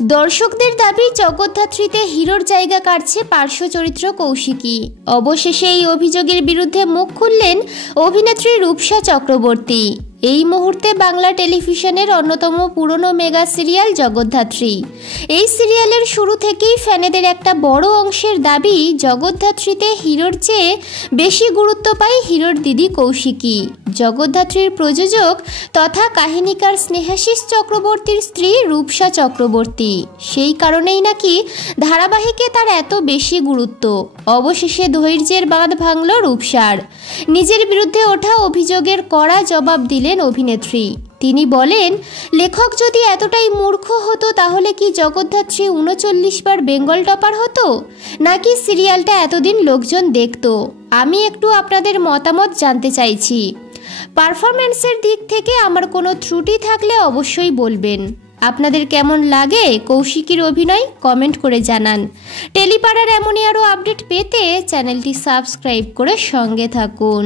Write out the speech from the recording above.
দর্শকদের দাবি জগদ্ধাত্রীতে হিরোর জায়গা কাটছে পার্শ্ব চরিত্র কৌশিকী। অবশেষে এই অভিযোগের বিরুদ্ধে মুখ খুললেন অভিনেত্রী রূপসা চক্রবর্তী। এই মুহূর্তে বাংলা টেলিভিশনের অন্যতম পুরনো মেগা সিরিয়াল জগদ্ধাত্রী। এই সিরিয়ালের শুরু থেকেই ফ্যানেদের একটা বড় অংশের দাবি জগদ্ধাত্রীতে হিরোর চেয়ে বেশি গুরুত্ব পায় হিরোর দিদি কৌশিকী। জগদ্ধাত্রীর প্রযোজক তথা কাহিনীকার স্নেহাশিস চক্রবর্তীর স্ত্রী রূপসা চক্রবর্তী। সেই কারণেই নাকি ধারাবাহিকে তার এত বেশি গুরুত্ব। অবশেষে ধৈর্যের বাঁধ ভাঙল রূপসার। নিজের বিরুদ্ধে ওঠা অভিযোগের কড়া জবাব দিলেন অভিনেত্রী। তিনি বলেন, লেখক যদি এতটাই মূর্খ হতো তাহলে কি জগদ্ধাত্রী ৩৯ বার বেঙ্গল টপার হতো, নাকি সিরিয়ালটা এতদিন লোকজন দেখতো? আমি একটু আপনাদের মতামত জানতে চাইছি। পারফরম্যান্সের দিক থেকে আমার কোনো ত্রুটি থাকলে অবশ্যই বলবেন। আপনাদের কেমন লাগে কৌশিকীর অভিনয় কমেন্ট করে জানান। টেলিপাড়ার এমনই আরও আপডেট পেতে চ্যানেলটি সাবস্ক্রাইব করে সঙ্গে থাকুন।